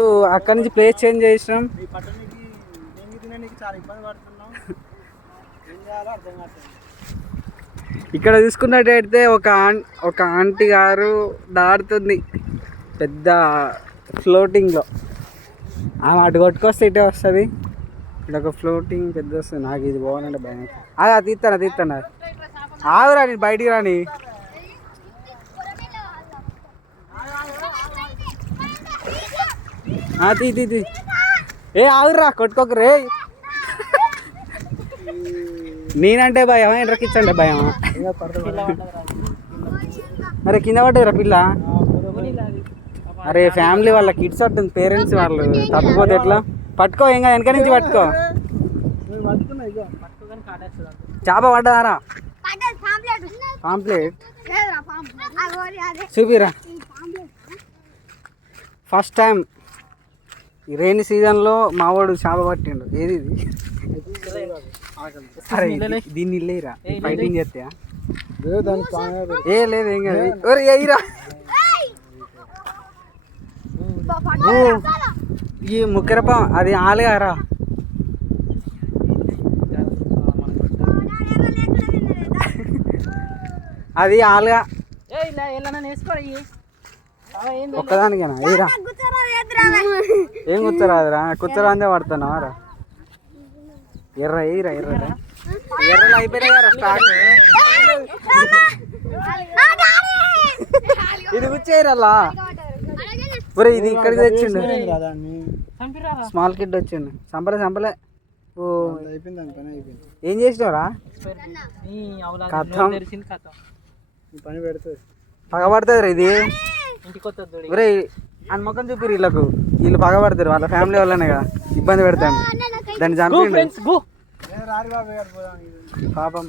ఇప్పుడు అక్కడి నుంచి ప్లేస్ చేంజ్ చేసినాం. ఇక్కడ చూసుకున్నట్టయితే ఒక ఆంటీ గారు దాడుతుంది పెద్ద ఫ్లోటింగ్లో. ఆమె అటు కొట్టుకొస్తే ఇటే వస్తుంది. ఇక్కడ ఒక ఫ్లోటింగ్ పెద్ద వస్తుంది. నాకు ఇది బాగుందంటే భయం. అది తీస్తాను ఆగురా, నేను బయటికి రాని. తీ ఏ ఆగురా, కొట్టుకోకరే. నేనంటే భయం, ఎండ్రకిచ్చండి భయం. అరే కింద పడ్డదిరా పిల్ల. అరే ఫ్యామిలీ వాళ్ళ కిడ్స్ ఉంటుంది, పేరెంట్స్ వాళ్ళు తప్పిపోతే ఎట్లా? పట్టుకో, ఏం కాదు, వెనక నుంచి పట్టుకో. చేప పడ్డదారా? పాంప్లెట్ చూపిరా. ఫస్ట్ టైం ఈ రైనీ సీజన్లో మావాడు చేప పట్టిండు. ఏది ఇది? అరే దీన్ని ఇల్లేరా, ఫైటింగ్ చేస్తా. ఏ లేదు, ఏం కాదు. ఏయిరా, ఈ ముక్కెరపా అది ఆలుగారా. అది ఆలుగా ఒక్కదానికేనా? ఏరా ఏం కుచ్చరాదురా, కుచ్చరా అందే పడుతున్నావా రా? ఎర్రలు అయిపోయినాయి కదా స్టాక్. ఇది కూర్చేయరల్లా. ఒరే ఇది ఇక్కడికి తెచ్చిండు, స్మాల్ కిడ్ వచ్చిండు. చంపలే. ఓ ఏం చేసినావురా? కథం పని పెడుతుంది, పగబడుతుంది రా ఇది. ఒరే అని ముఖం చూపిరు వీళ్ళకు, వీళ్ళు పగబడతారు. వాళ్ళ ఫ్యామిలీ వాళ్ళనే కదా, ఇబ్బంది పెడతాను. దాన్ని చంపి పాపం.